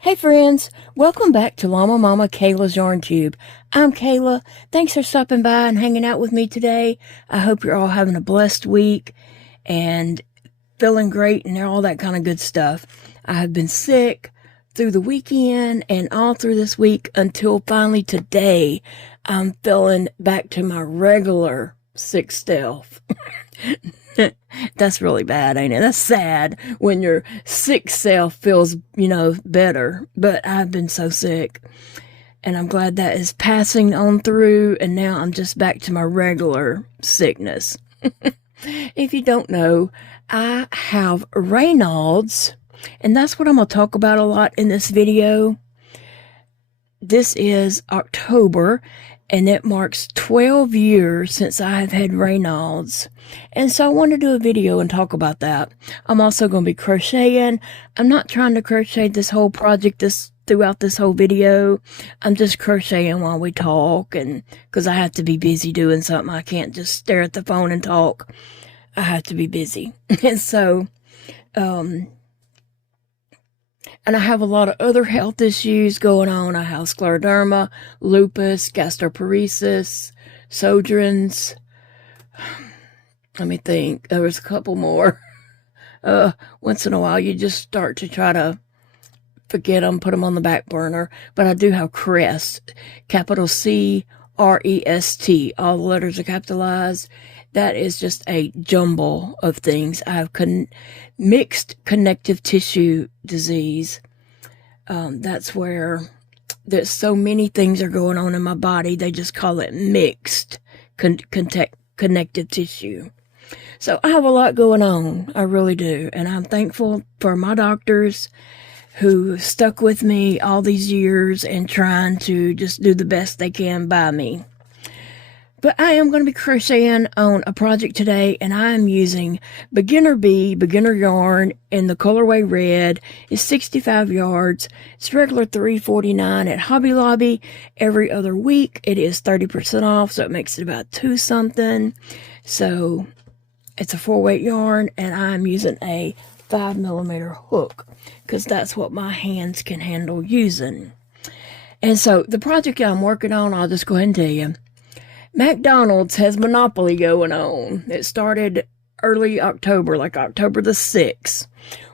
Hey friends, welcome back to Llama Mama Kayla's Yarn Tube. I'm Kayla. Thanks for stopping by and hanging out with me today. I hope you're all having a blessed week and feeling great and all that kind of good stuff. I have been sick through the weekend and all through this week until finally today I'm feeling back to my regular sick self. That's really bad, ain't it? That's sad when your sick self feels, better. But I've been so sick. And I'm glad that is passing on through. And now I'm just back to my regular sickness. If you don't know, I have Raynaud's. And that's what I'm going to talk about a lot in this video. This is October. And it marks 12 years since I have had Raynaud's. And so I want to do a video and talk about that. I'm also going to be crocheting. I'm not trying to crochet this whole project throughout this whole video. I'm just crocheting while we talk, and because I have to be busy doing something. I can't just stare at the phone and talk. I have to be busy. And so, and I have a lot of other health issues going on. I have Scleroderma, Lupus, Gastroparesis, Sjögren's. Let me think. There was a couple more. Once in a while, you just start to try to forget them, put them on the back burner. But I do have CREST, capital C-R-E-S-T. All the letters are capitalized. That is just a jumble of things. I have mixed connective tissue disease. That's where there's so many things are going on in my body. They just call it mixed connective tissue. So I have a lot going on. I really do. And I'm thankful for my doctors who stuck with me all these years and trying to just do the best they can by me. But I am going to be crocheting on a project today, and I am using beginner yarn in the colorway red. It's 65 yards. It's regular $3.49 at Hobby Lobby. Every other week it is 30% off, so it makes it about $2 something. So it's a 4-weight yarn, and I'm using a 5mm hook because that's what my hands can handle using. And so the project I'm working on, I'll just go ahead and tell you. McDonald's has monopoly going on. It started early October, like October the 6th.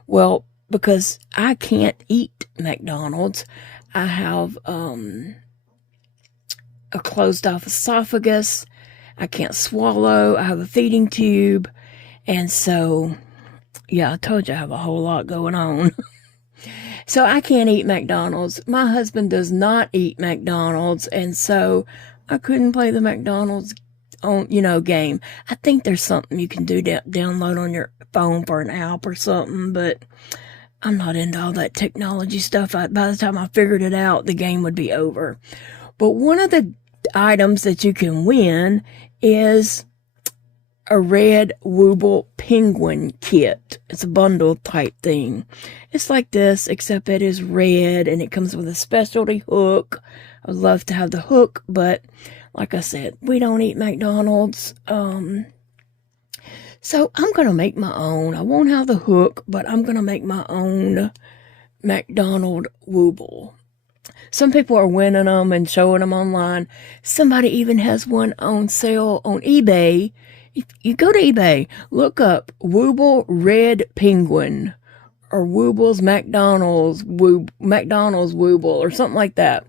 Well, because I can't eat McDonald's, I have a closed off esophagus. I can't swallow. I have a feeding tube. And so, yeah, I told you I have a whole lot going on. So I can't eat McDonald's. My husband does not eat McDonald's. And so I couldn't play the McDonald's game. I think there's something you can do download on your phone for an app or something, but I'm not into all that technology stuff. By the time I figured it out, the game would be over. But one of the items that you can win is a red Wooble penguin kit. It's a bundle type thing. It's like this, except it is red and it comes with a specialty hook. I would love to have the hook, but like I said, we don't eat McDonald's. So I'm going to make my own. I won't have the hook, but I'm going to make my own McDonald Wooble. Some people are winning them and showing them online. Somebody even has one on sale on eBay. If you go to eBay, look up Wooble Red Penguin or Wooble's McDonald's Wooble or something like that.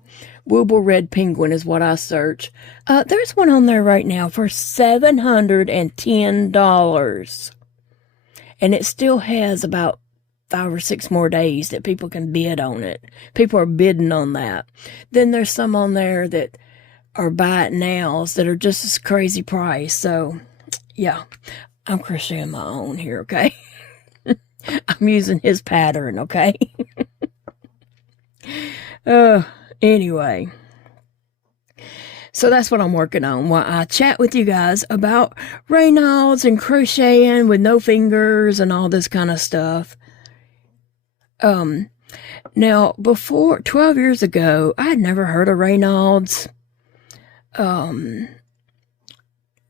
Wooble Red Penguin is what I search. There's one on there right now for $710. And it still has about 5 or 6 more days that people can bid on it. People are bidding on that. Then there's some on there that are buy it nows that are just as crazy price. So, yeah, I'm crocheting my own here, okay? I'm using his pattern, okay? Anyway, so that's what I'm working on while I chat with you guys about Raynaud's and crocheting with no fingers and all this kind of stuff. Now, before 12 years ago, I had never heard of Raynaud's.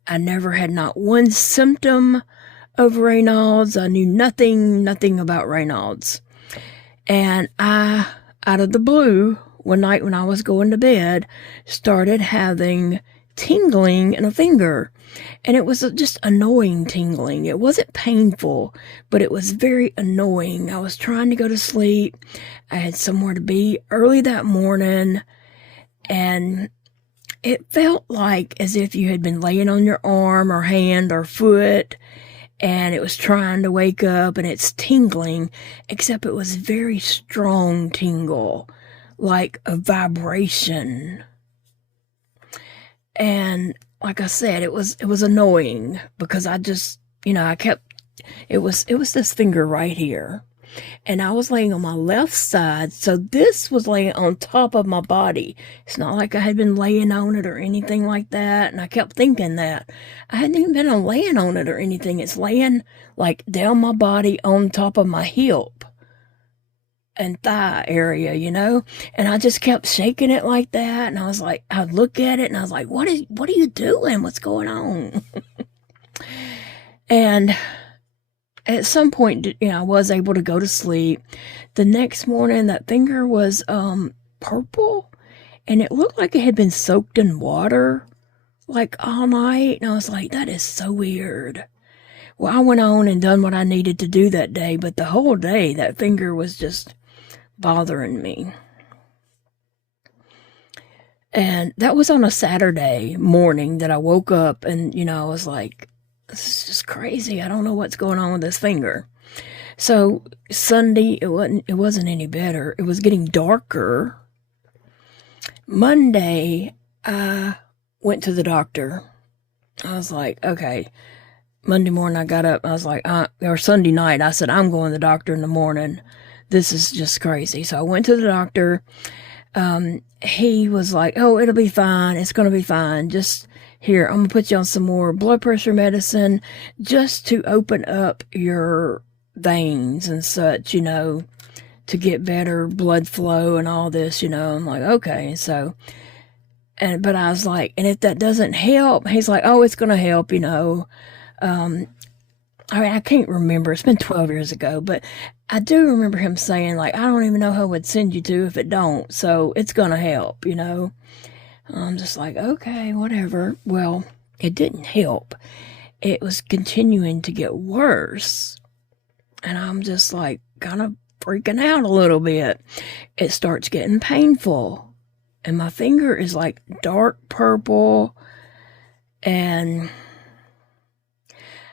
I never had not one symptom of Raynaud's. I knew nothing about Raynaud's. And I out of the blue, one night when I was going to bed, started having tingling in a finger. And it was just annoying tingling. It wasn't painful, but it was very annoying. I was trying to go to sleep. I had somewhere to be early that morning, and it felt like as if you had been laying on your arm or hand or foot, and it was trying to wake up, and it's tingling, except it was very strong tingle, like a vibration. And like I said, it was annoying because I just, I kept, it was this finger right here. And I was laying on my left side, so this was laying on top of my body. It's not like I had been laying on it or anything like that, and I kept thinking that. I hadn't even been laying on it or anything. It's laying, like, down my body on top of my hip and thigh area, and I just kept shaking it like that, and I was like, I'd look at it, and I was like, what are you doing? What's going on? And at some point, I was able to go to sleep. The next morning, that finger was purple, and it looked like it had been soaked in water, like, all night. And I was like, that is so weird. Well, I went on and done what I needed to do that day, but the whole day, that finger was just bothering me. And that was on a Saturday morning that I woke up, and, I was like, this is just crazy. I don't know what's going on with this finger. So Sunday, it wasn't any better. It was getting darker. Monday, I went to the doctor. I was like, okay. Monday morning, I got up. I was like, or Sunday night, I said, I'm going to the doctor in the morning. This is just crazy. So I went to the doctor. He was like, oh, it'll be fine. It's going to be fine. Just here, I'm going to put you on some more blood pressure medicine just to open up your veins and such, to get better blood flow and all this, I'm like, okay. So, but I was like, and if that doesn't help, he's like, oh, it's going to help, I can't remember. It's been 12 years ago, but I do remember him saying, like, I don't even know who I would send you to if it don't. So it's going to help, I'm just like, okay, whatever. Well, it didn't help. It was continuing to get worse. And I'm just like kind of freaking out a little bit. It starts getting painful. And my finger is like dark purple. And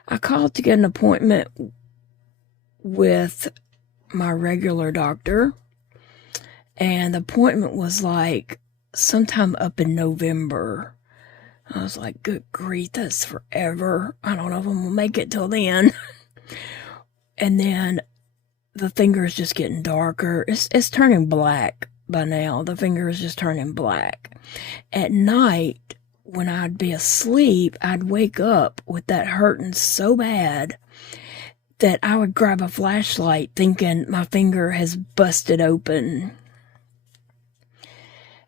I called to get an appointment with my regular doctor. And the appointment was like sometime up in November. I was like, good grief, that's forever. I don't know if I'm going to make it till then. And then the finger is just getting darker. It's turning black by now. The finger is just turning black. At night, when I'd be asleep, I'd wake up with that hurting so bad that I would grab a flashlight thinking my finger has busted open.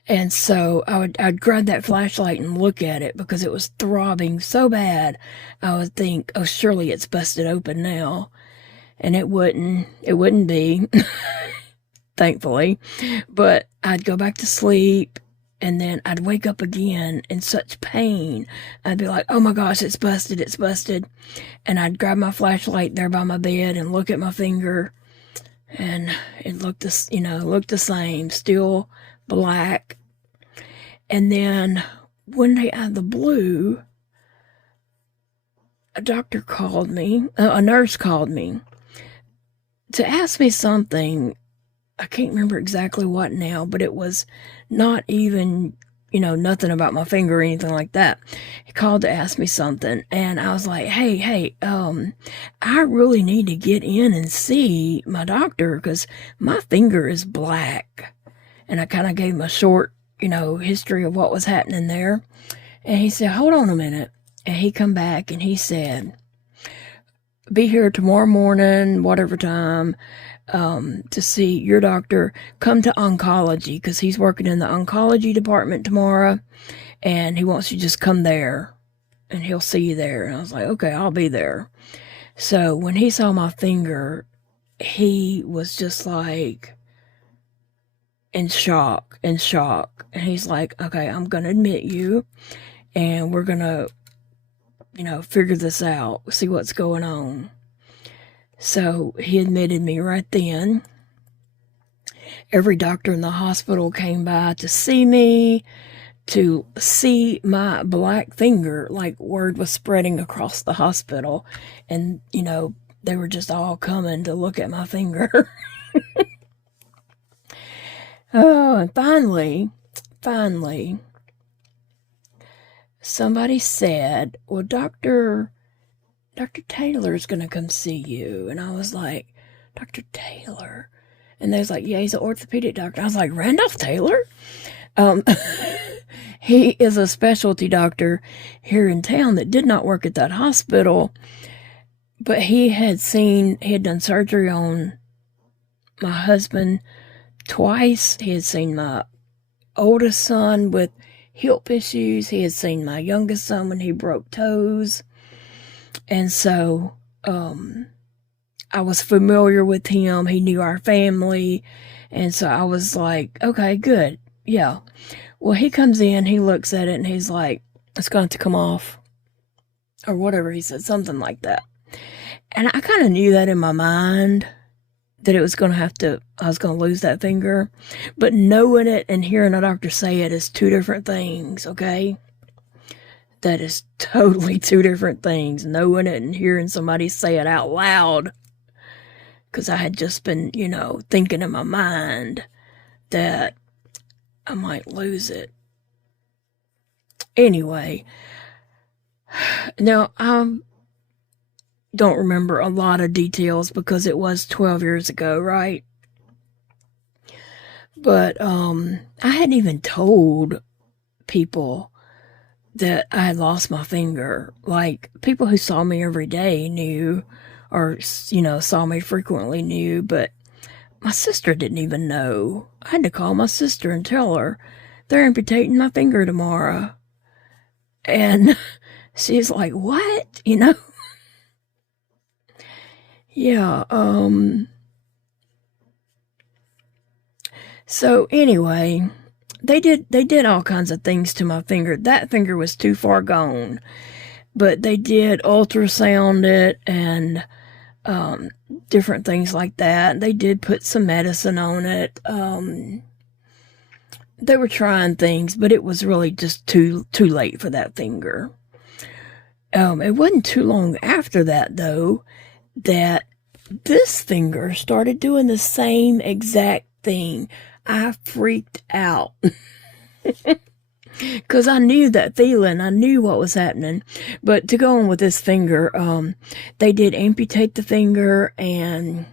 And so I'd grab that flashlight and look at it because it was throbbing so bad. I would think, oh, surely it's busted open now. And it wouldn't be, thankfully. But I'd go back to sleep, and then I'd wake up again in such pain. I'd be like, oh my gosh, it's busted. And I'd grab my flashlight there by my bed and look at my finger, and it looked the same, still black. And then one day out of the blue, a nurse called me to ask me something. I can't remember exactly what now, but it was not even, nothing about my finger or anything like that. He called to ask me something, and I was like, hey, I really need to get in and see my doctor because my finger is black. And I kind of gave him a short, history of what was happening there. And he said, hold on a minute. And he come back and he said, be here tomorrow morning, whatever time, to see your doctor. Come to oncology because he's working in the oncology department tomorrow. And he wants you to just come there and he'll see you there. And I was like, okay, I'll be there. So when he saw my finger, he was just like, in shock. And he's like, okay, I'm going to admit you, and we're going to, figure this out, see what's going on. So he admitted me right then. Every doctor in the hospital came by to see me, to see my black finger. Like, word was spreading across the hospital, and they were just all coming to look at my finger. Oh, and finally somebody said, well, Dr. Taylor's gonna come see you. And I was like, Dr. Taylor? And they was like, yeah, he's an orthopedic doctor. I was like, Randolph Taylor? He is a specialty doctor here in town that did not work at that hospital, but he had done surgery on my husband twice. He had seen my oldest son with hip issues. He had seen my youngest son when he broke toes. And so I was familiar with him. He knew our family. And so I was like, okay, good. Yeah. Well, he comes in, he looks at it, and he's like, it's going to come off. Or whatever he said, something like that. And I kind of knew that in my mind, that it was going to I was going to lose that finger. But knowing it and hearing a doctor say it is two different things, okay? That is totally two different things. Knowing it and hearing somebody say it out loud. Because I had just been, thinking in my mind that I might lose it. Anyway, now I don't remember a lot of details because it was 12 years ago, right? But I hadn't even told people that I had lost my finger. Like, people who saw me every day knew, or, saw me frequently knew, but my sister didn't even know. I had to call my sister and tell her, they're amputating my finger tomorrow. And she's like, what? Yeah, so anyway, they did all kinds of things to my finger. That finger was too far gone, but they did ultrasound it and different things like that. They did put some medicine on it. They were trying things, but it was really just too late for that finger. It wasn't too long after that, though, that this finger started doing the same exact thing. I freaked out. Because I knew that feeling. I knew what was happening. But to go on with this finger, they did amputate the finger, and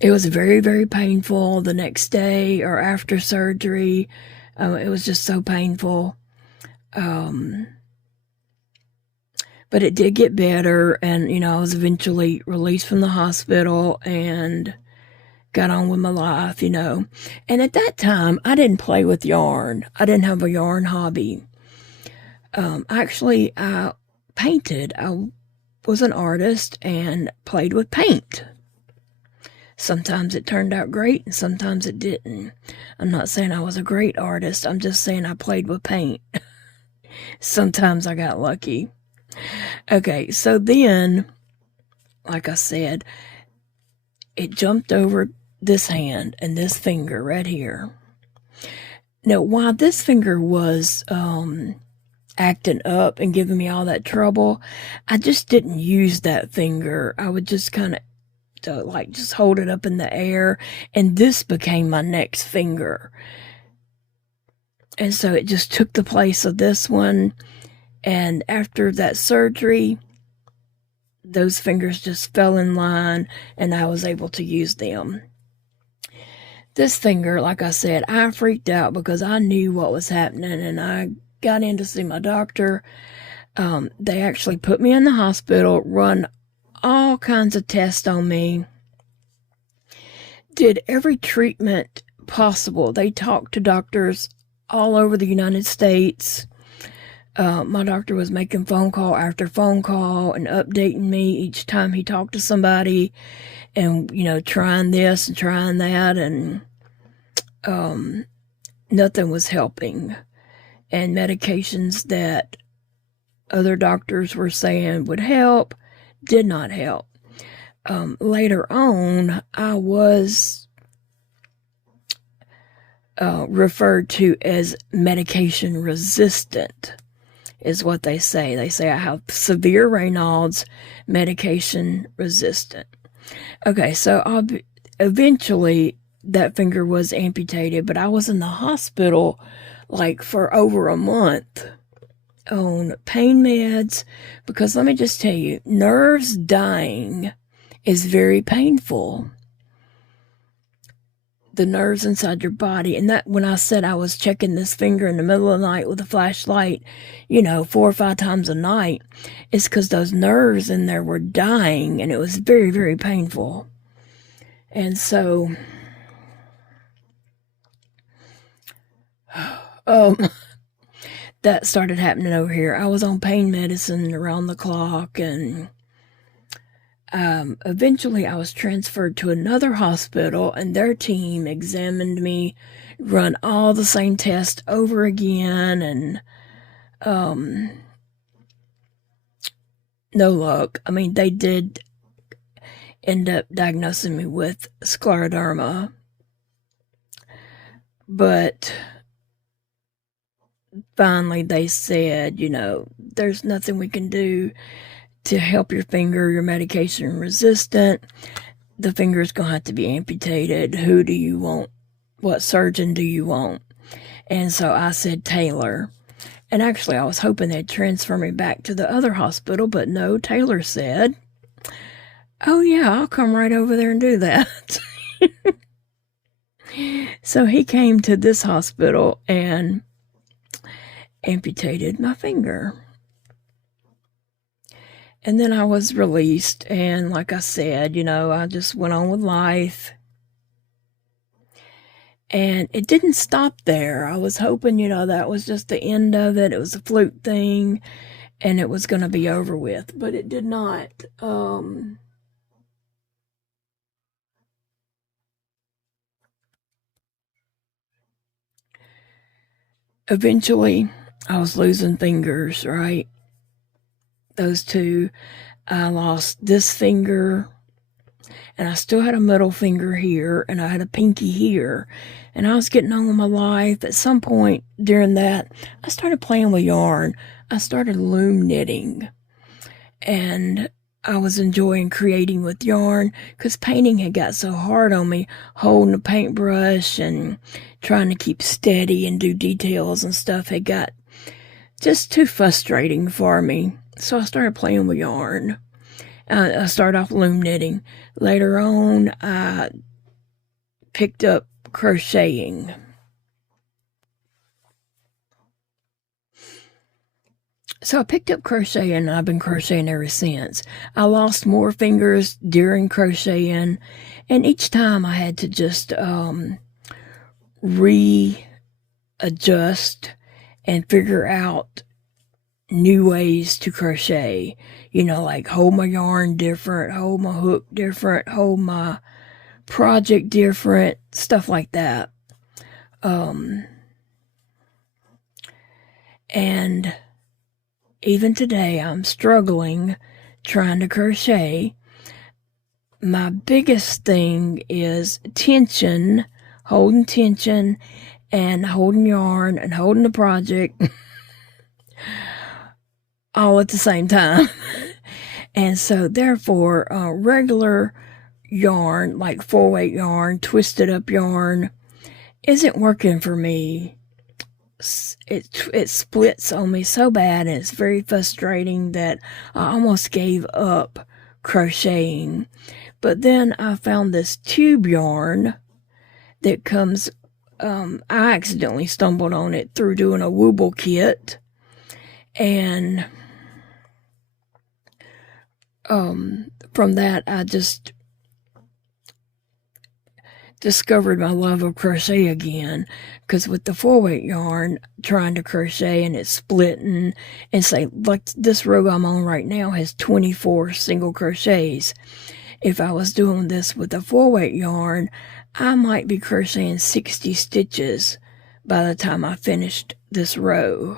it was very, very painful the next day or after surgery. It was just so painful. But it did get better, and, I was eventually released from the hospital and got on with my life, And at that time, I didn't play with yarn. I didn't have a yarn hobby. Actually, I painted. I was an artist and played with paint. Sometimes it turned out great, and sometimes it didn't. I'm not saying I was a great artist. I'm just saying I played with paint. Sometimes I got lucky. Okay, so then, like I said, it jumped over this hand and this finger right here. Now, while this finger was acting up and giving me all that trouble, I just didn't use that finger. I would just kind of just hold it up in the air, and this became my next finger. And so it just took the place of this one. And after that surgery, those fingers just fell in line, and I was able to use them. This finger, like I said, I freaked out because I knew what was happening, and I got in to see my doctor. They actually put me in the hospital, run all kinds of tests on me, did every treatment possible. They talked to doctors all over the United States. My doctor was making phone call after phone call and updating me each time he talked to somebody, and, you know, trying this and trying that, and nothing was helping. And medications that other doctors were saying would help did not help. Later on, I was referred to as medication resistant, is what they say. They say I have severe Raynaud's, medication resistant. Okay, so eventually that finger was amputated, but I was in the hospital like for over a month on pain meds, because let me just tell you, nerves dying is very painful. The nerves inside your body. And that, when I said I was checking this finger in the middle of the night with a flashlight, you know, 4 or 5 times a night, it's because those nerves in there were dying, and it was very, very painful. And so, that started happening over here. I was on pain medicine around the clock, and eventually I was transferred to another hospital, and their team examined me, run all the same tests over again, and no luck. I mean, they did end up diagnosing me with Scleroderma, but finally they said, you know, there's nothing we can do to help your finger. You're medication resistant. The finger's going to have to be amputated. Who do you want? What surgeon do you want? And so I said Taylor. And actually, I was hoping they'd transfer me back to the other hospital, but no, Taylor said, oh yeah, I'll come right over there and do that. So he came to this hospital and amputated my finger. And then I was released, and like I said, you know, I just went on with life. And it didn't stop there. I was hoping, you know, that was just the end of it. It was a fluke thing, and it was going to be over with. But it did not. Eventually, I was losing fingers, right? Those two. I lost this finger, and I still had a middle finger here, and I had a pinky here, and I was getting on with my life. At some point during that, I started playing with yarn. I started loom knitting, and I was enjoying creating with yarn, because painting had got so hard on me, holding a paintbrush and trying to keep steady and do details and stuff had got just too frustrating for me. So I started playing with yarn. I started off loom knitting. Later on, I picked up crocheting. So I picked up crocheting, and I've been crocheting ever since. I lost more fingers during crocheting, and each time I had to just readjust and figure out new ways to crochet. You know, like hold my yarn different, hold my hook different, hold my project different, stuff like that. And even today, I'm struggling trying to crochet. My biggest thing is tension, holding tension, and holding yarn and holding the project all at the same time. And so therefore, regular yarn, like 4-weight yarn, twisted up yarn, isn't working for me. It splits on me so bad, and it's very frustrating that I almost gave up crocheting. But then I found this tube yarn that comes, I accidentally stumbled on it through doing a Wooble kit, and from that, I just discovered my love of crochet again, because with the 4-weight yarn, trying to crochet and it's splitting, and say, like this row I'm on right now has 24 single crochets. If I was doing this with a 4-weight yarn, I might be crocheting 60 stitches by the time I finished this row.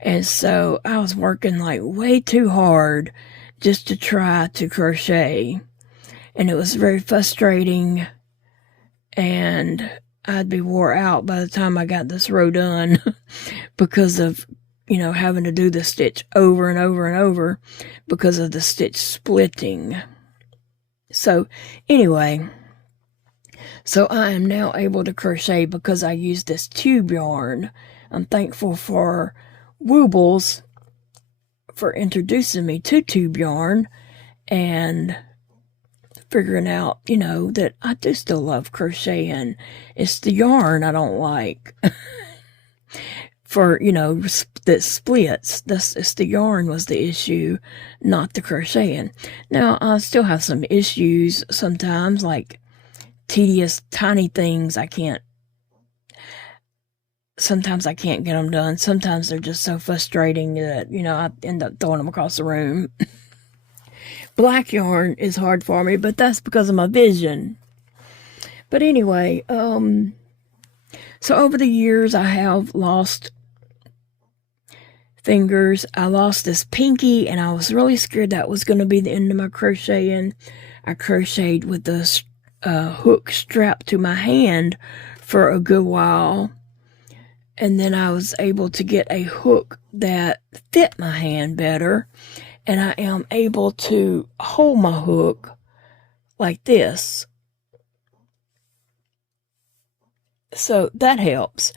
And so I was working like way too hard just to try to crochet. And it was very frustrating, and I'd be wore out by the time I got this row done because of, having to do the stitch over and over and over because of the stitch splitting. So anyway, so I am now able to crochet because I use this tube yarn. I'm thankful for Woobles for introducing me to tube yarn and figuring out, that I do still love crocheting. It's the yarn I don't like. For, that splits. It's the yarn was the issue, not the crocheting. Now, I still have some issues sometimes, like tedious, tiny things sometimes I can't get them done. Sometimes they're just so frustrating that, I end up throwing them across the room. Black yarn is hard for me, but that's because of my vision. But anyway, so over the years, I have lost fingers. I lost this pinky, and I was really scared that was going to be the end of my crocheting. I crocheted with the hook strapped to my hand for a good while, and then I was able to get a hook that fit my hand better, and I am able to hold my hook like this. So that helps.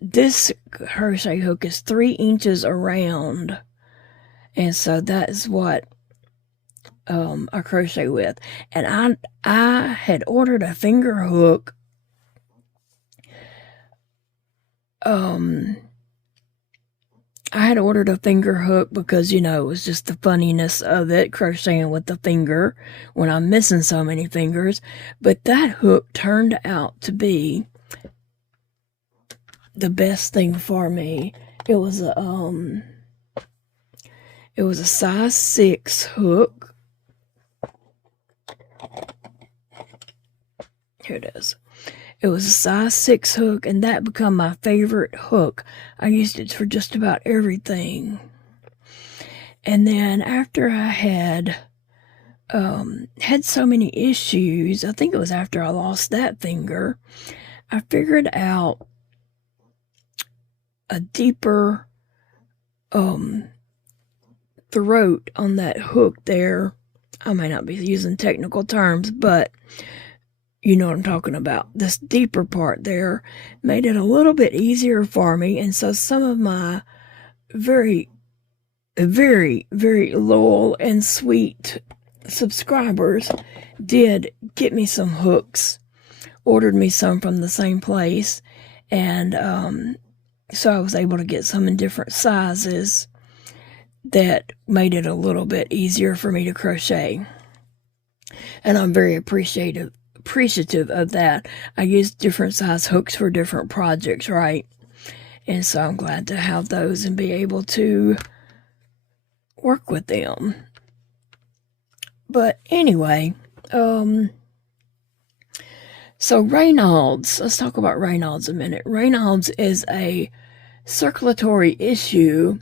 This crochet hook is 3 inches around, and so that is what I crochet with. And I had ordered a finger hook. I had ordered a finger hook because, it was just the funniness of it, crocheting with the finger when I'm missing so many fingers. But that hook turned out to be the best thing for me. It was a size 6 hook. Here it is. It was a size 6 hook, and that became my favorite hook. I used it for just about everything. And then after I had so many issues, I think it was after I lost that finger, I figured out a deeper throat on that hook there. I may not be using technical terms, but you know what I'm talking about. This deeper part there made it a little bit easier for me. And so some of my very, very, very loyal and sweet subscribers did get me some hooks, ordered me some from the same place. And so I was able to get some in different sizes that made it a little bit easier for me to crochet. And I'm very appreciative of that. I use different size hooks for different projects, right? And so I'm glad to have those and be able to work with them. But anyway, so Raynaud's, let's talk about Raynaud's a minute. Raynaud's is a circulatory issue,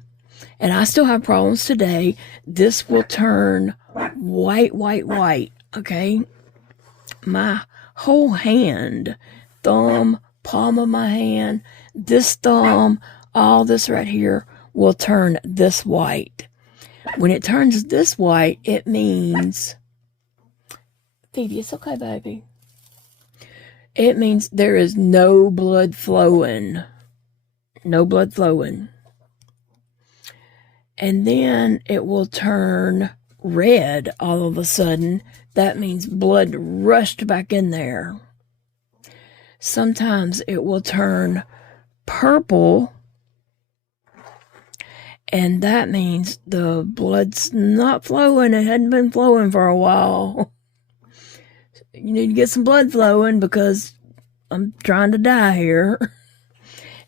and I still have problems today. This will turn white, okay? My whole hand, thumb, palm of my hand, this thumb, all this right here will turn this white. When it turns this white, it means, Phoebe, it's okay, baby. It means there is no blood flowing. No blood flowing. And then it will turn red all of a sudden. That means blood rushed back in there. Sometimes it will turn purple, and that means the blood's not flowing. It hadn't been flowing for a while. you need to get some blood flowing because I'm trying to die here.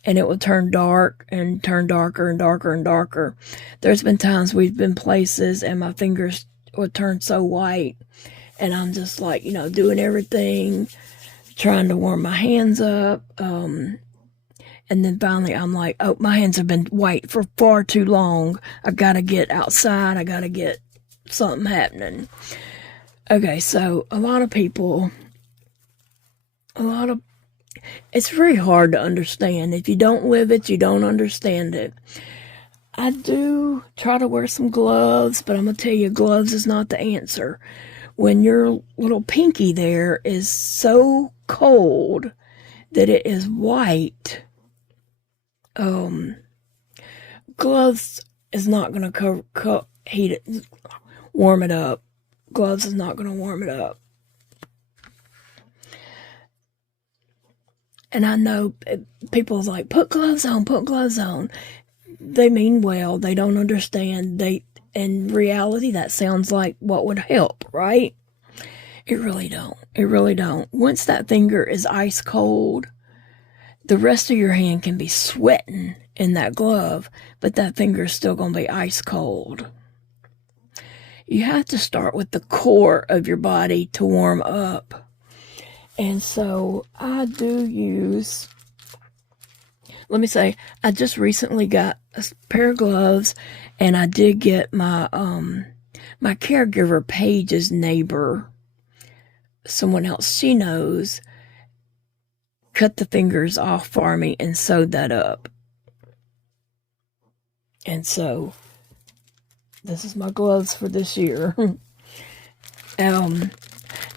And it will turn dark and turn darker and darker and darker. There's been times we've been places and my fingers would turn so white. And I'm just like, doing everything, trying to warm my hands up. And then finally I'm like, oh, my hands have been white for far too long. I got to get outside. I got to get something happening. Okay, so a lot of people, it's very hard to understand. If you don't live it, you don't understand it. I do try to wear some gloves, but I'm going to tell you, gloves is not the answer. When your little pinky there is so cold that it is white, gloves is not going to heat it, warm it up. Gloves is not going to warm it up. And I know people's like, put gloves on, put gloves on. They mean well. They don't understand. In reality, that sounds like what would help, right? It really don't. It really don't. Once that finger is ice cold, the rest of your hand can be sweating in that glove, but that finger is still going to be ice cold. You have to start with the core of your body to warm up. And so I do use, let me say, I just recently got a pair of gloves, and I did get my my caregiver Paige's neighbor, someone else she knows, cut the fingers off for me and sewed that up. And so this is my gloves for this year.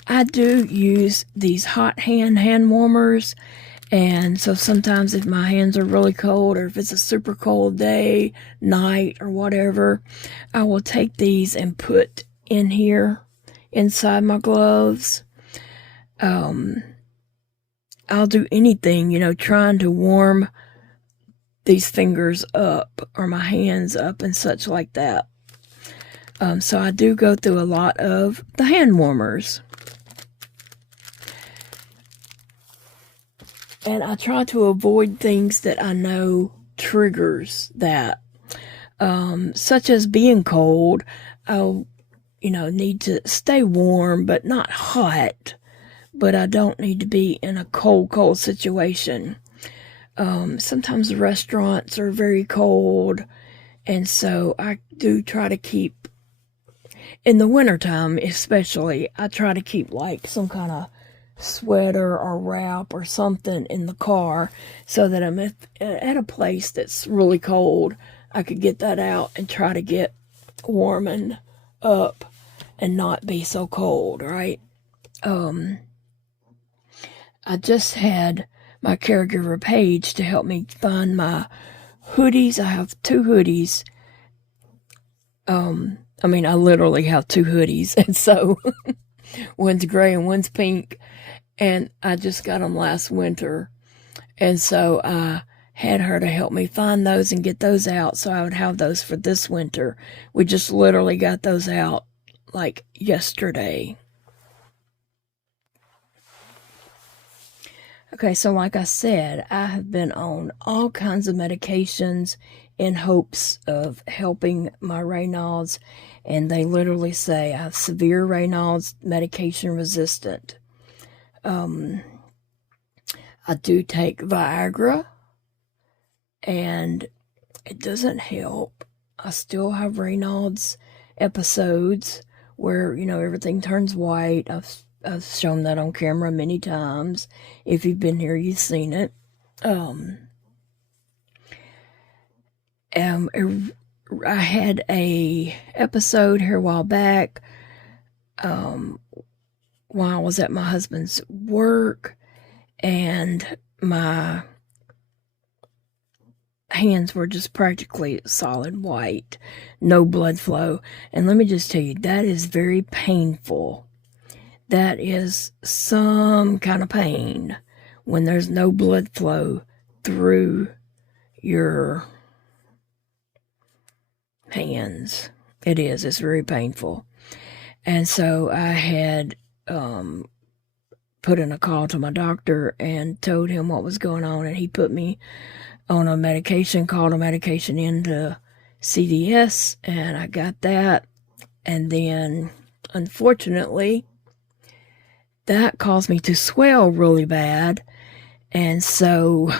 I do use these hot hand warmers, and so sometimes if my hands are really cold or if it's a super cold day, night, or whatever, I will take these and put in here inside my gloves. I'll do anything, trying to warm these fingers up or my hands up and such like that. So I do go through a lot of the hand warmers. And I try to avoid things that I know triggers that, such as being cold. I'll, need to stay warm, but not hot. But I don't need to be in a cold situation. Sometimes the restaurants are very cold. And so I do try to keep, in the wintertime especially, I try to keep like some kind of sweater or wrap or something in the car so that I'm at a place that's really cold. I could get that out and try to get warming up and not be so cold, right? I just had my caregiver Paige to help me find my hoodies. I have 2 hoodies. I literally have 2 hoodies, and so one's gray and one's pink, and I just got them last winter, and so I had her to help me find those and get those out so I would have those for this winter. We just literally got those out like yesterday. Okay, so like I said, I have been on all kinds of medications in hopes of helping my Raynaud's, and they literally say I have severe Raynaud's, medication resistant. I do take Viagra, and it doesn't help. I still have Raynaud's episodes where, everything turns white. I've shown that on camera many times. If you've been here, you've seen it. I had a episode here a while back while I was at my husband's work, and my hands were just practically solid white, no blood flow. And let me just tell you, that is very painful. That is some kind of pain when there's no blood flow through your hands. It's very painful. And so I had put in a call to my doctor and told him what was going on, and he put me on a medication, called a medication into CVS, and I got that. And then, unfortunately, that caused me to swell really bad. And so,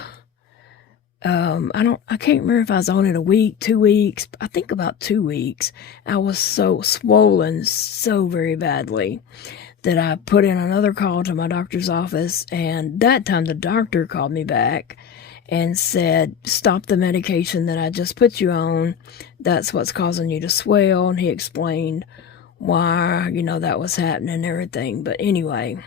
I can't remember if I was on it a week, 2 weeks. I think about 2 weeks. I was so swollen so very badly that I put in another call to my doctor's office, and that time the doctor called me back and said, stop the medication that I just put you on. That's what's causing you to swell. And he explained why, that was happening and everything. But anyway,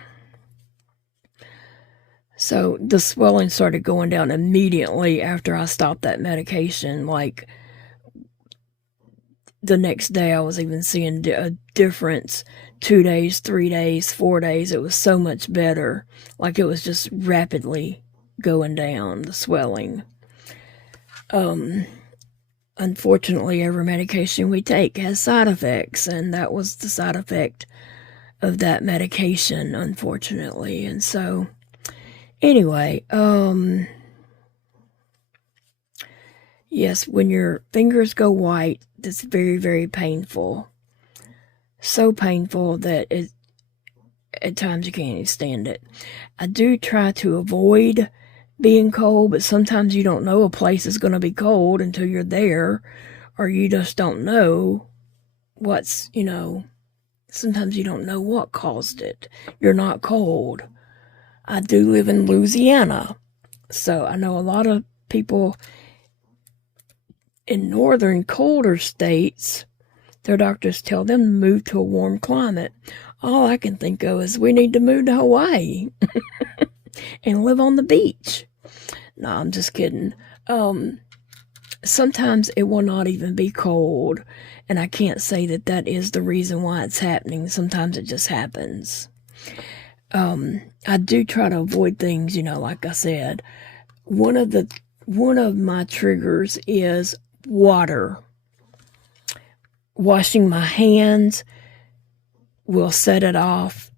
so the swelling started going down immediately after I stopped that medication. Like the next day, I was even seeing a difference. 2 days, 3 days, 4 days. It was so much better. Like it was just rapidly going down, the swelling. Unfortunately, every medication we take has side effects, and that was the side effect of that medication, unfortunately. And so, anyway, yes, when your fingers go white, it's very, very painful. So painful that at times you can't even stand it. I do try to avoid being cold, but sometimes you don't know a place is going to be cold until you're there, or you just don't know what's, sometimes you don't know what caused it. You're not cold. I do live in Louisiana, so I know a lot of people in northern colder states, their doctors tell them to move to a warm climate. All I can think of is we need to move to Hawaii and live on the beach. No, I'm just kidding. Sometimes it will not even be cold, and I can't say that is the reason why it's happening. Sometimes it just happens. I do try to avoid things, like I said. One of my triggers is water. Washing my hands will set it off,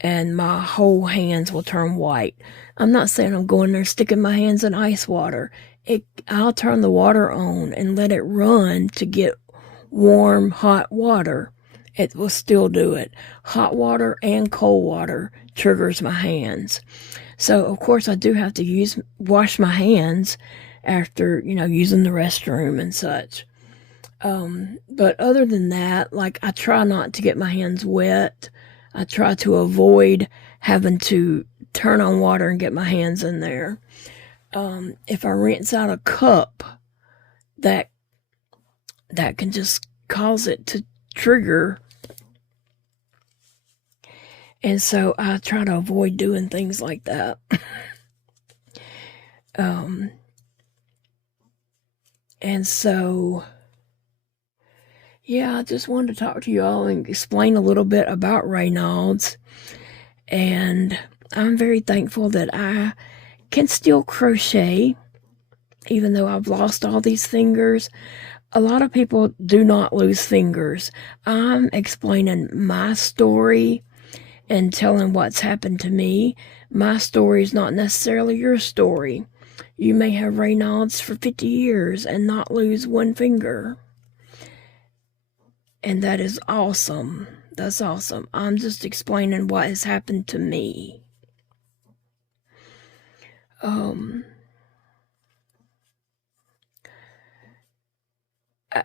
and my whole hands will turn white. I'm not saying I'm going there sticking my hands in ice water. I'll turn the water on and let it run to get warm, hot water. It will still do it. Hot water and cold water triggers my hands. So, of course, I do have to wash my hands after, using the restroom and such. But other than that, like, I try not to get my hands wet. I try to avoid having to turn on water and get my hands in there. If I rinse out a cup, that can just cause it to trigger. And so I try to avoid doing things like that. And so, yeah, I just wanted to talk to you all and explain a little bit about Raynaud's. And I'm very thankful that I can still crochet, even though I've lost all these fingers. A lot of people do not lose fingers. I'm explaining my story and telling what's happened to me. My story is not necessarily your story. You may have Raynaud's for 50 years and not lose one finger. And that is awesome. That's awesome. I'm just explaining what has happened to me.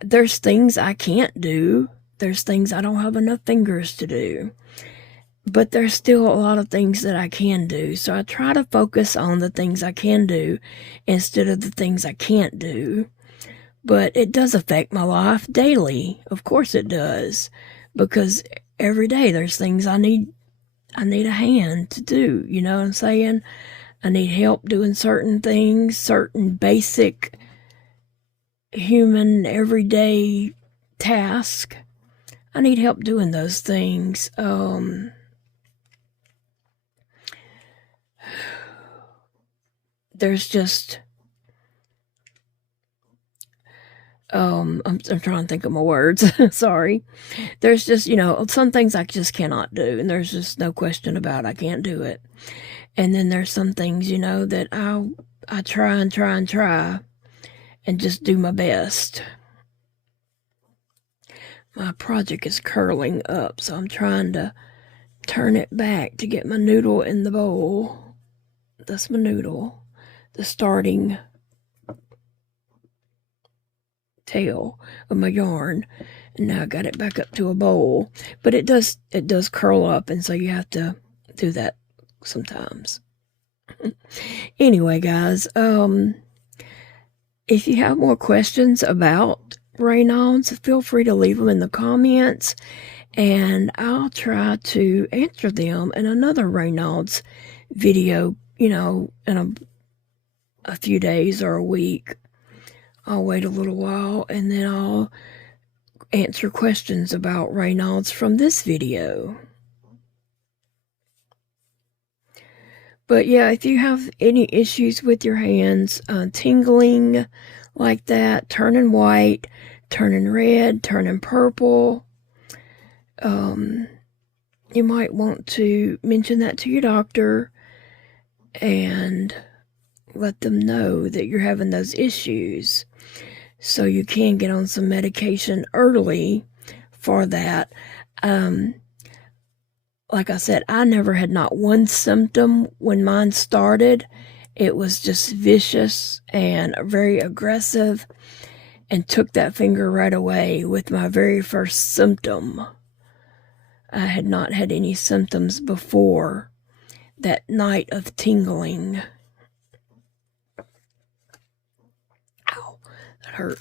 There's things I can't do. There's things I don't have enough fingers to do. But there's still a lot of things that I can do. So I try to focus on the things I can do instead of the things I can't do. But it does affect my life daily. Of course it does. Because every day there's things I need a hand to do. You know what I'm saying? I need help doing certain things, certain basic human everyday tasks. I need help doing those things. There's just I'm trying to think of my words. Sorry. There's just, some things I just cannot do, and there's just no question about it. I can't do it. And then there's some things, that I try and try and try and just do my best. My project is curling up, so I'm trying to turn it back to get my noodle in the bowl. That's my noodle. The starting tail of my yarn, and now I got it back up to a bowl, but it does curl up, and so you have to do that sometimes. Anyway, guys, if you have more questions about Raynaud's, feel free to leave them in the comments, and I'll try to answer them in another Raynaud's video, in a few days or a week. I'll wait a little while, and then I'll answer questions about Raynaud's from this video. But yeah, if you have any issues with your hands, tingling like that, turning white, turning red, turning purple, you might want to mention that to your doctor and let them know that you're having those issues, so you can get on some medication early for that. Like I said, I never had not one symptom when mine started. It was just vicious and very aggressive, and took that finger right away with my very first symptom. I had not had any symptoms before that night of tingling. Ow, that hurt.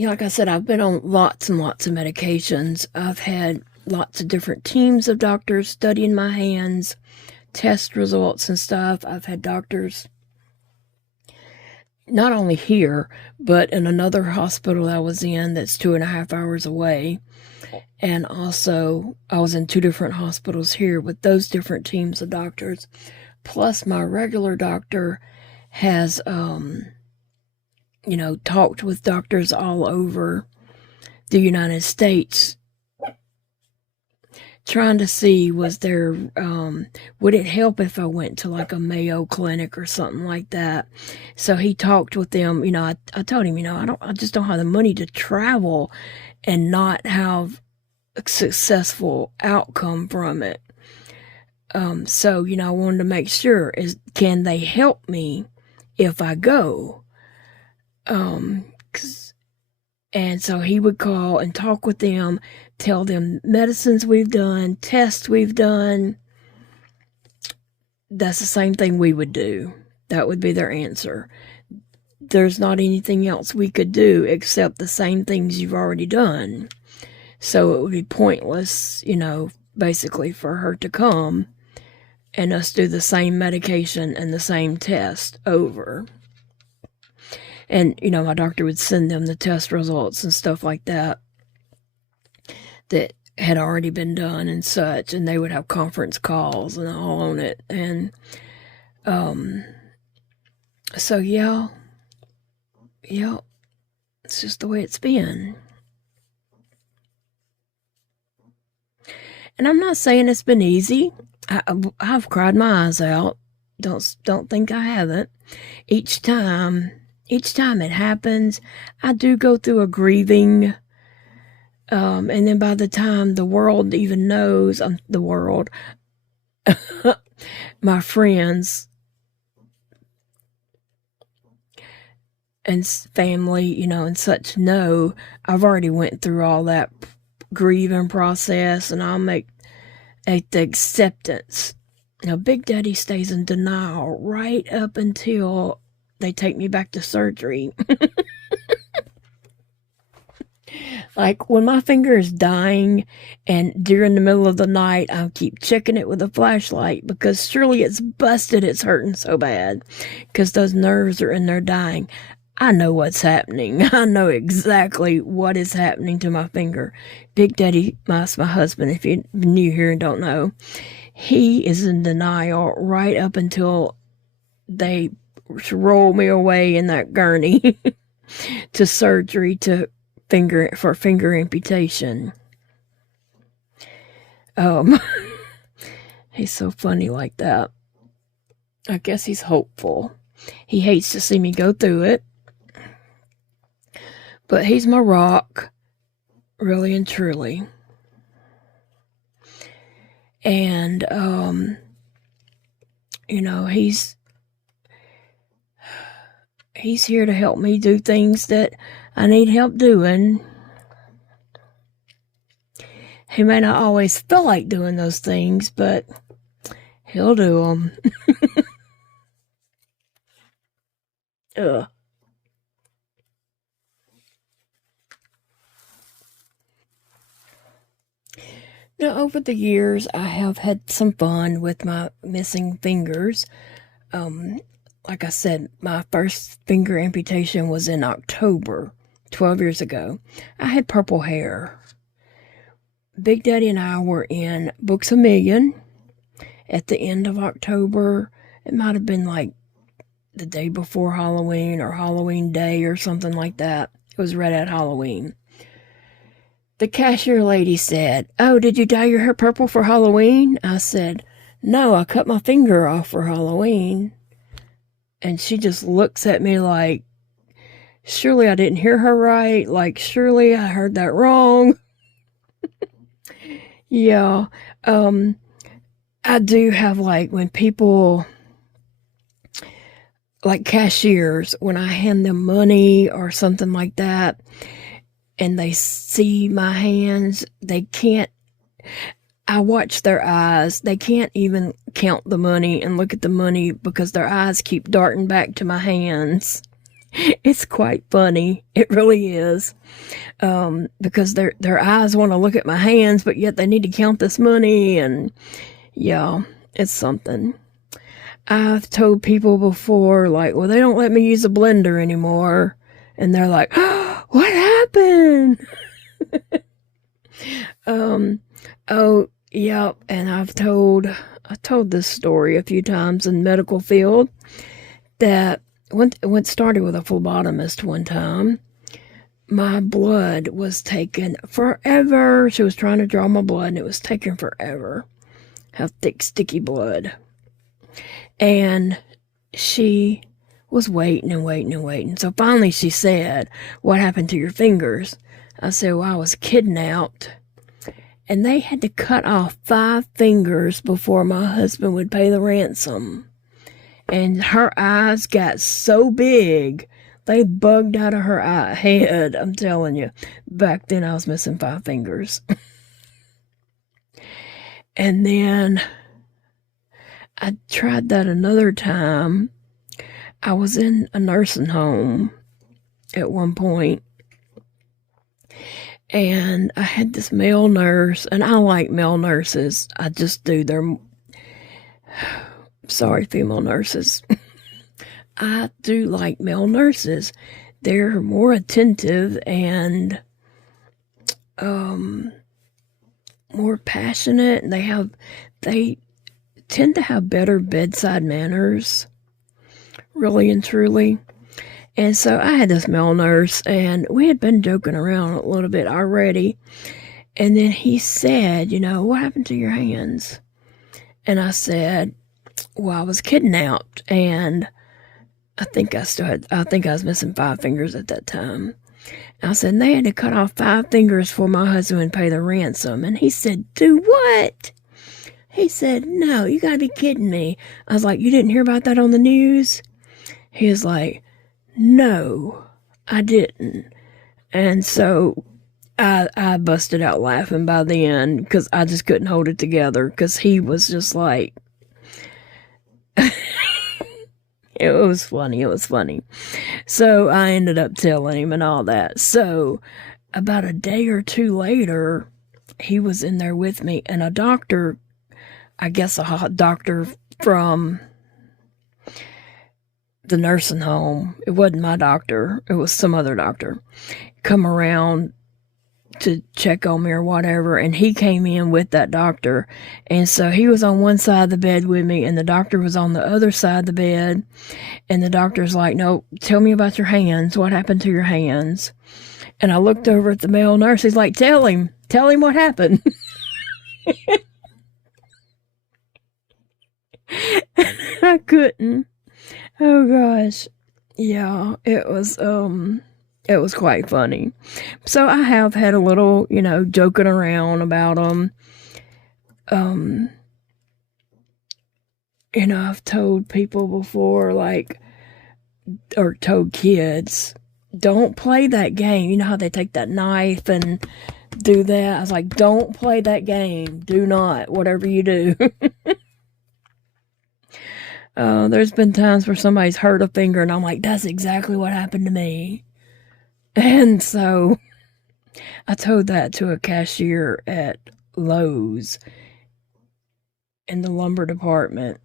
Like I said, I've been on lots and lots of medications. I've had lots of different teams of doctors studying my hands, test results and stuff. I've had doctors not only here, but in another hospital I was in that's 2.5 hours away. And also, I was in 2 different hospitals here with those different teams of doctors. Plus, my regular doctor has, talked with doctors all over the United States, trying to see would it help if I went to like a Mayo Clinic or something like that. So he talked with them. I told him, I just don't have the money to travel and not have a successful outcome from it. So, I wanted to make sure, can they help me if I go? And so he would call and talk with them, tell them medicines we've done, tests we've done. That's the same thing we would do. That would be their answer. There's not anything else we could do except the same things you've already done. So it would be pointless, basically for her to come and us do the same medication and the same test over. And, my doctor would send them the test results and stuff like that had already been done and such, and they would have conference calls and all on it. And, so yeah, it's just the way it's been. And I'm not saying it's been easy. I've cried my eyes out. Don't think I haven't. Each time it happens, I do go through a grieving, and then by the time the world even knows, my friends and family, and such know, I've already went through all that grieving process, and I'll make the acceptance. Big Daddy stays in denial right up until they take me back to surgery. Like when my finger is dying and during the middle of the night, I'll keep checking it with a flashlight because surely it's busted. It's hurting so bad because those nerves are in there dying. I know what's happening. I know exactly what is happening to my finger. Big Daddy, my husband, if you're new here and don't know, he is in denial right up until they roll me away in that gurney to surgery for finger amputation. He's so funny like that. I guess he's hopeful. He hates to see me go through it. But he's my rock, really and truly. And, he's here to help me do things that I need help doing. He may not always feel like doing those things, but he'll do them. Ugh. Now, over the years, I have had some fun with my missing fingers. Like I said, my first finger amputation was in October, 12 years ago. I had purple hair. Big Daddy and I were in Books A Million at the end of October. It might have been like the day before Halloween or Halloween Day or something like that. It was right at Halloween. The cashier lady said, "Oh, did you dye your hair purple for Halloween?" I said, "No, I cut my finger off for Halloween." And she just looks at me like, surely I didn't hear her right. Like, surely I heard that wrong. Yeah. I do have, like, when people, like cashiers, when I hand them money or something like that, and they see my hands, I watch their eyes. They can't even count the money and look at the money because their eyes keep darting back to my hands. It's quite funny. It really is. Because their eyes want to look at my hands, but yet they need to count this money. And yeah, it's something. I've told people before, like, well, they don't let me use a blender anymore. And they're like, oh, what happened? Oh, yeah, and I told this story a few times in medical field that when started with a phlebotomist one time, my blood was taken forever. She was trying to draw my blood, and it was taking forever. Have thick, sticky blood. And she was waiting and waiting and waiting. So finally she said, "What happened to your fingers?" I said, "Well, I was kidnapped. And they had to cut off 5 fingers before my husband would pay the ransom." And her eyes got so big, they bugged out of her head. I'm telling you, back then I was missing 5 fingers. And then I tried that another time. I was in a nursing home at one point. And I had this male nurse, and I like male nurses. I just do. Sorry, female nurses. I do like male nurses. They're more attentive and more passionate. And they tend to have better bedside manners, really and truly. And so I had this male nurse, and we had been joking around a little bit already. And then he said, "What happened to your hands?" And I said, "Well, I was kidnapped, and I think I was missing 5 fingers at that time." And I said, "And they had to cut off 5 fingers for my husband and pay the ransom." And he said, "Do what?" He said, "No, you gotta be kidding me." I was like, "You didn't hear about that on the news?" He was like, "No, I didn't." And so I busted out laughing by the end because I just couldn't hold it together because he was just like, it was funny. So I ended up telling him and all that. So about a day or two later, he was in there with me, and a doctor, I guess a doctor from the nursing home. It wasn't my doctor. It was some other doctor. Come around to check on me or whatever, and he came in with that doctor, and so he was on one side of the bed with me, and the doctor was on the other side of the bed, and the doctor's like, no, tell me about your hands. What happened to your hands? And I looked over at the male nurse. He's like, tell him what happened. I couldn't. Oh gosh. Yeah, it was quite funny. So I have had a little, joking around about them. I've told people before, or told kids, don't play that game. You know how they take that knife and do that? I was like, don't play that game. Do not, whatever you do. There's been times where somebody's hurt a finger, and I'm like, that's exactly what happened to me. And so I told that to a cashier at Lowe's in the lumber department.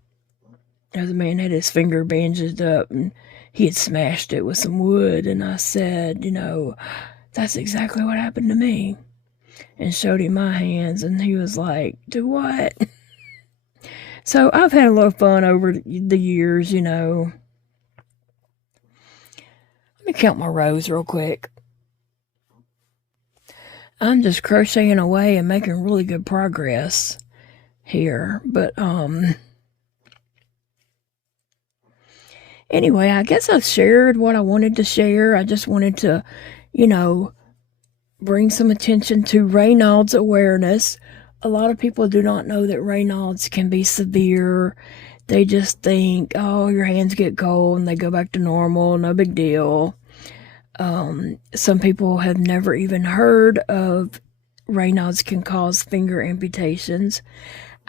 The man had his finger bandaged up, and he had smashed it with some wood. And I said, that's exactly what happened to me. And showed him my hands, and he was like, do what? So I've had a lot of fun over the years, Let me count my rows real quick. I'm just crocheting away and making really good progress here. But, anyway, I guess I've shared what I wanted to share. I just wanted to, bring some attention to Raynaud's awareness. A lot of people do not know that Raynaud's can be severe. They just think, oh, your hands get cold and they go back to normal, no big deal. Some people have never even heard of Raynaud's can cause finger amputations.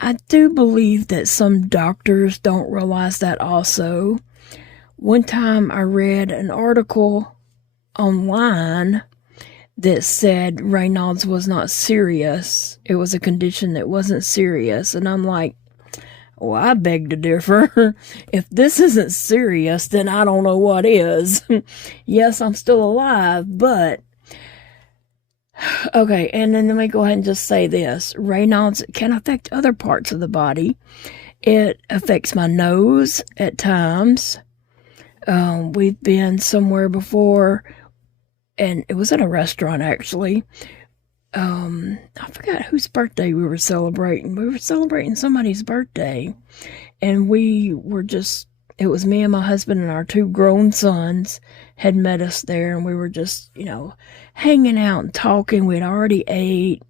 I do believe that some doctors don't realize that also. One time I read an article online that said Raynaud's was not serious. It was a condition that wasn't serious. And I'm like, well, I beg to differ. If this isn't serious, then I don't know what is. Yes, I'm still alive, but... Okay, and then let me go ahead and just say this. Raynaud's can affect other parts of the body. It affects my nose at times. We've been somewhere before, and it was at a restaurant, actually. I forgot whose birthday we were celebrating. We were celebrating somebody's birthday, and it was me and my husband and our 2 grown sons had met us there, and we were just, hanging out and talking. We'd already ate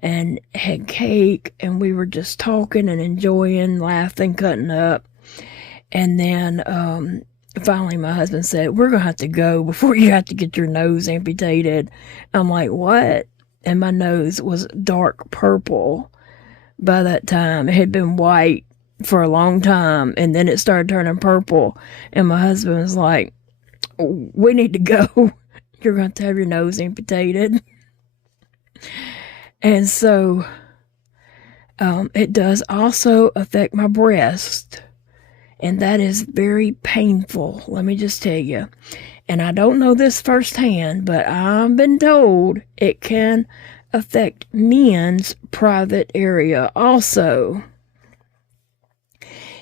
and had cake, and we were just talking and enjoying, laughing, cutting up. And then, finally my husband said, we're going to have to go before you have to get your nose amputated. I'm like, what? And my nose was dark purple by that time. It had been white for a long time, and then it started turning purple. And my husband was like, we need to go. You're going to have your nose amputated. And so it does also affect my breast. And that is very painful, let me just tell you. And I don't know this firsthand, but I've been told it can affect men's private area also.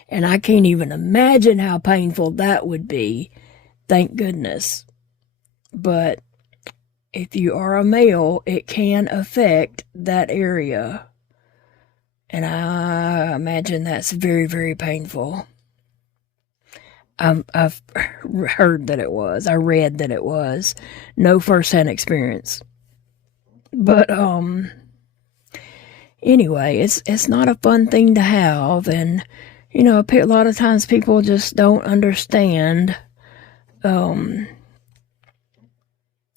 And I can't even imagine how painful that would be. Thank goodness. But if you are a male, it can affect that area. And I imagine that's very, very painful. I've heard that it was. I read that it was. No first-hand experience. But, anyway, it's not a fun thing to have. And, a lot of times people just don't understand, when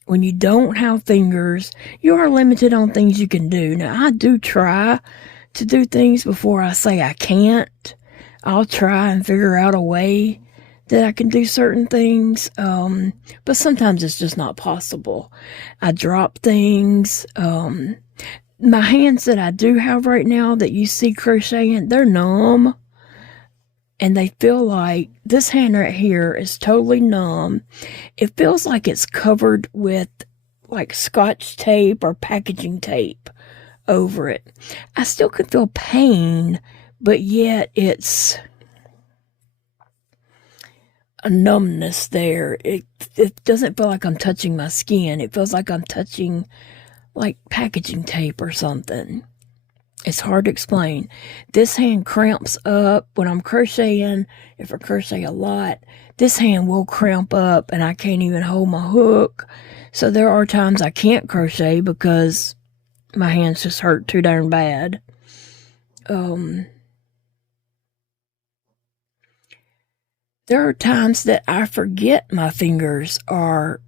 you don't have fingers, you are limited on things you can do. Now, I do try to do things before I say I can't. I'll try and figure out a way that I can do certain things, but sometimes it's just not possible. I drop things. My hands that I do have right now that you see crocheting, they're numb. and they feel like this hand right here is totally numb. It feels like it's covered with like Scotch tape or packaging tape over it. I still can feel pain, but yet it's a numbness there. It doesn't feel like I'm touching my skin. It feels like I'm touching like packaging tape or something. It's hard to explain. This hand cramps up when I'm crocheting. If I crochet a lot, this hand will cramp up and I can't even hold my hook. So there are times I can't crochet because my hands just hurt too darn bad. There are times that I forget my fingers are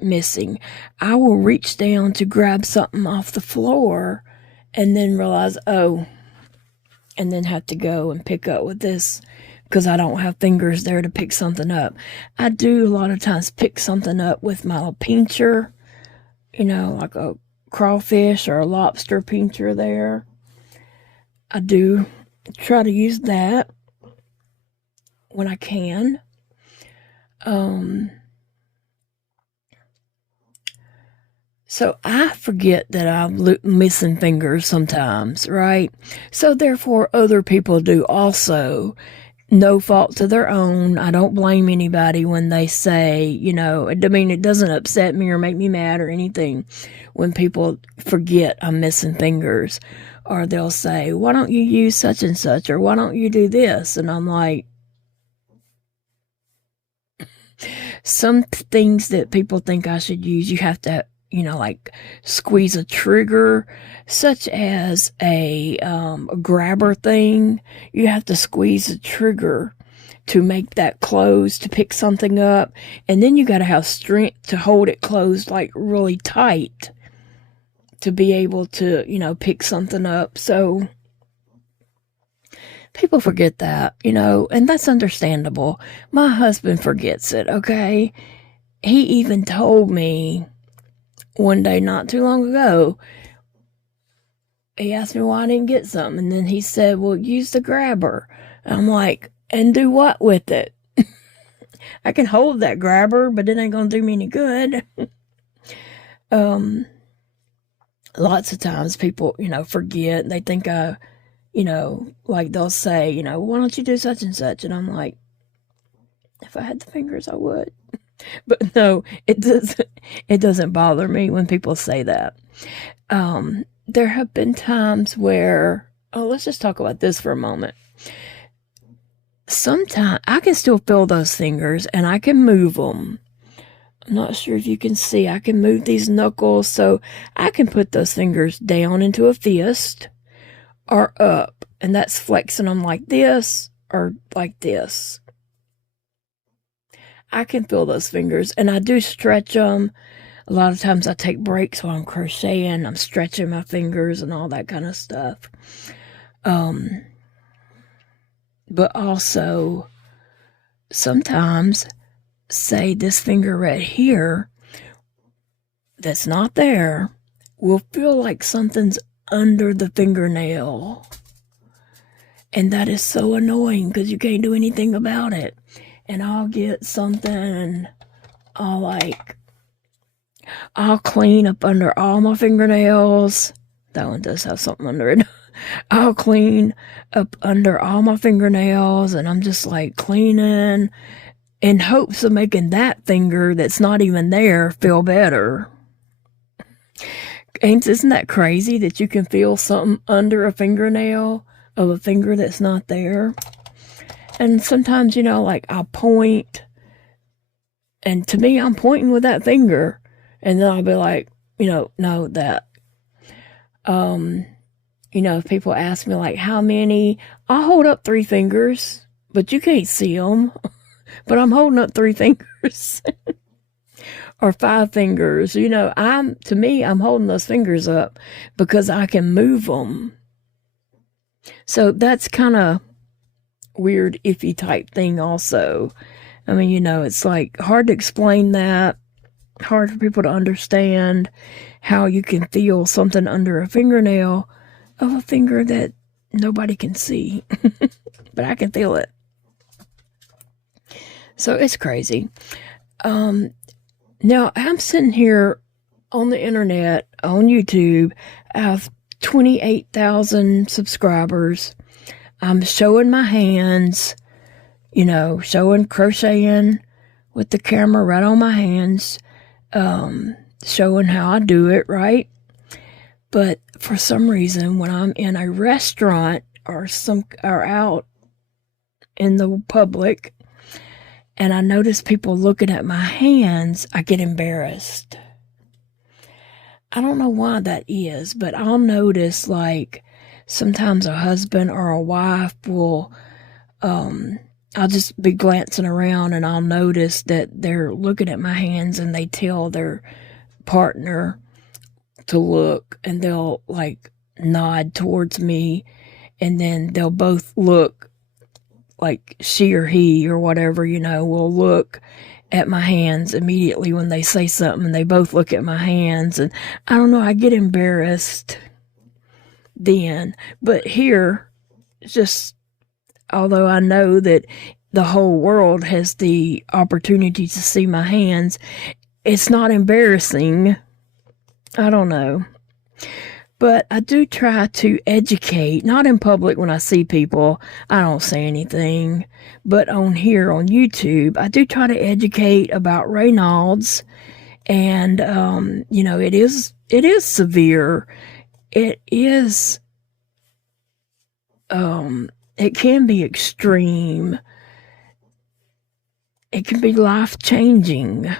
missing. I will reach down to grab something off the floor and then realize, oh, and then have to go and pick up with this because I don't have fingers there to pick something up. I do a lot of times pick something up with my little pincher, like a crawfish or a lobster pincher there. I do try to use that when I can. So I forget that I'm missing fingers sometimes, right? So therefore other people do also. No fault to their own. I don't blame anybody when they say, it doesn't upset me or make me mad or anything when people forget I'm missing fingers. Or they'll say, why don't you use such and such? Or why don't you do this? And I'm like, some things that people think I should use, you have to, like squeeze a trigger, such as a grabber thing. You have to squeeze a trigger to make that close, to pick something up. And then you got to have strength to hold it closed like really tight to be able to, pick something up. So people forget that, and that's understandable. My husband forgets it, okay? He even told me one day not too long ago, he asked me why I didn't get some, and then he said, well, use the grabber. And I'm like, and do what with it? I can hold that grabber, but it ain't gonna do me any good. Lots of times people, forget. They think like they'll say, why don't you do such and such? And I'm like, if I had the fingers, I would. But no, it doesn't bother me when people say that. There have been times where, let's just talk about this for a moment. Sometimes I can still feel those fingers and I can move them. I'm not sure if you can see. I can move these knuckles, so I can put those fingers down into a fist or up, and that's flexing them like this or like this. I can feel those fingers, and I do stretch them. A lot of times I take breaks while I'm crocheting. I'm stretching my fingers and all that kind of stuff. But also, sometimes, say this finger right here that's not there will feel like something's under the fingernail. And that is so annoying because you can't do anything about it. And I'll get something and I'll clean up under all my fingernails. That one does have something under it. I'll clean up under all my fingernails and I'm just like cleaning in hopes of making that finger that's not even there feel better. And isn't that crazy that you can feel something under a fingernail of a finger that's not there? And sometimes, like I'll point, and to me, I'm pointing with that finger, and then I'll be like, no, that. If people ask me like how many, I'll hold up 3 fingers, but you can't see them. But I'm holding up 3 fingers or 5 fingers. I'm holding those fingers up because I can move them. So that's kind of weird, iffy type thing also. I mean, it's like hard to explain that, hard for people to understand how you can feel something under a fingernail of a finger that nobody can see. But I can feel it. So it's crazy. Now I'm sitting here on the internet, on YouTube. I have 28,000 subscribers. I'm showing my hands, you know, showing crocheting with the camera right on my hands, showing how I do it, right? But for some reason, when I'm in a restaurant or out in the public, and I notice people looking at my hands, I get embarrassed. I don't know why that is, but I'll notice, like, sometimes a husband or a wife will, I'll just be glancing around and I'll notice that they're looking at my hands and they tell their partner to look, and they'll, like, nod towards me, and then they'll both look, like she or he or whatever, you know, will look at my hands immediately when they say something, and they both look at my hands, and I don't know, I get embarrassed then. But here, just, although I know that the whole world has the opportunity to see my hands, it's not embarrassing. I don't know. But I do try to educate, not in public when I see people, I don't say anything, but on here on YouTube, I do try to educate about Raynaud's, and, you know, it is severe. It is, it can be extreme. It can be life-changing.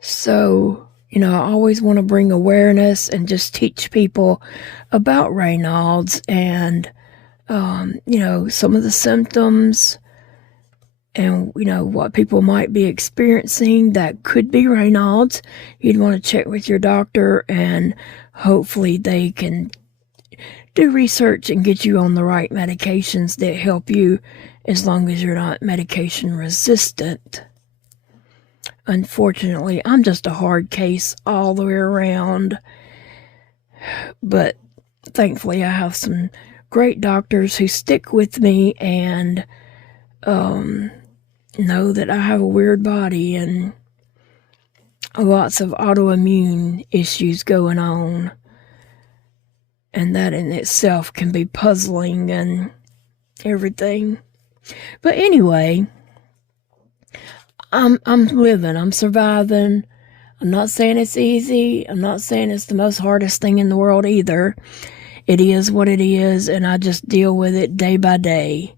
So, you know, I always want to bring awareness and just teach people about Raynaud's and, you know, some of the symptoms and, you know, what people might be experiencing that could be Raynaud's. You'd want to check with your doctor, and hopefully they can do research and get you on the right medications that help you, as long as you're not medication resistant. Unfortunately, I'm just a hard case all the way around, but thankfully I have some great doctors who stick with me and know that I have a weird body and lots of autoimmune issues going on, and that in itself can be puzzling and everything. But anyway, I'm living, I'm surviving. I'm not saying it's easy. I'm not saying it's the most hardest thing in the world either. It is what it is, and I just deal with it day by day.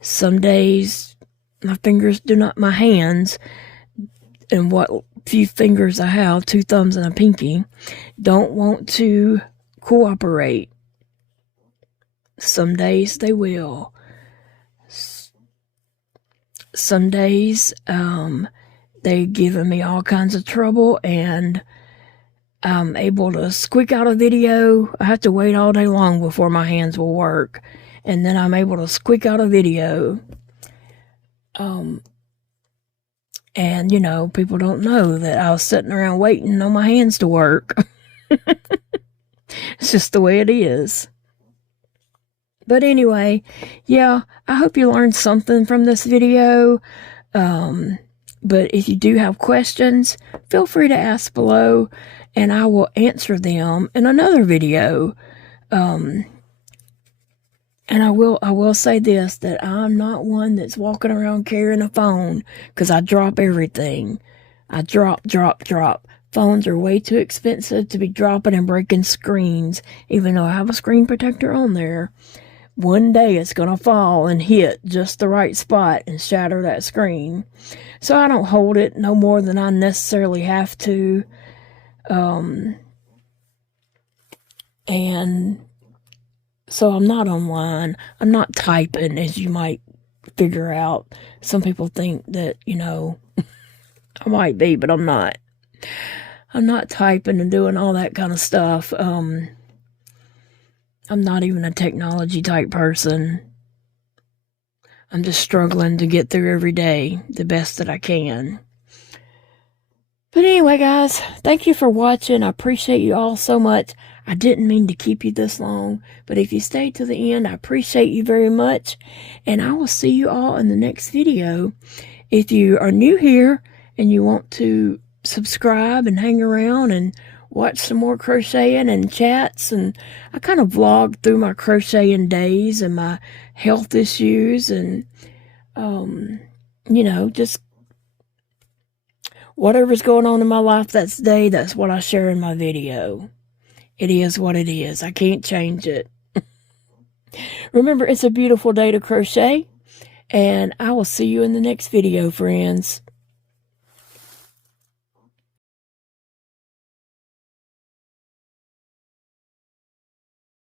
Some days, my hands, and what few fingers I have, 2 thumbs and a pinky, don't want to cooperate. Some days they will. Some days, they're giving me all kinds of trouble, and I'm able to squeak out a video. I have to wait all day long before my hands will work, and then I'm able to squeak out a video. And, you know, people don't know that I was sitting around waiting on my hands to work. It's just the way it is. But anyway, yeah, I hope you learned something from this video. But if you do have questions, feel free to ask below, and I will answer them in another video. And I will say this, that I'm not one that's walking around carrying a phone, because I drop everything. I drop. Phones are way too expensive to be dropping and breaking screens, even though I have a screen protector on there. One day it's going to fall and hit just the right spot and shatter that screen. So I don't hold it no more than I necessarily have to. And so I'm not online. I'm not typing, as you might figure out. Some people think that, you know, I might be, but I'm not. I'm not typing and doing all that kind of stuff. I'm not even a technology type person. I'm just struggling to get through every day the best that I can. But anyway, guys, thank you for watching. I appreciate you all so much. I didn't mean to keep you this long, but if you stayed to the end, I appreciate you very much, and I will see you all in the next video. If you are new here and you want to subscribe and hang around and watch some more crocheting and chats, and I kind of vlog through my crocheting days and my health issues and, you know, just whatever's going on in my life that day, that's what I share in my video. It is what it is. I can't change it. Remember, it's a beautiful day to crochet, and I will see you in the next video, friends.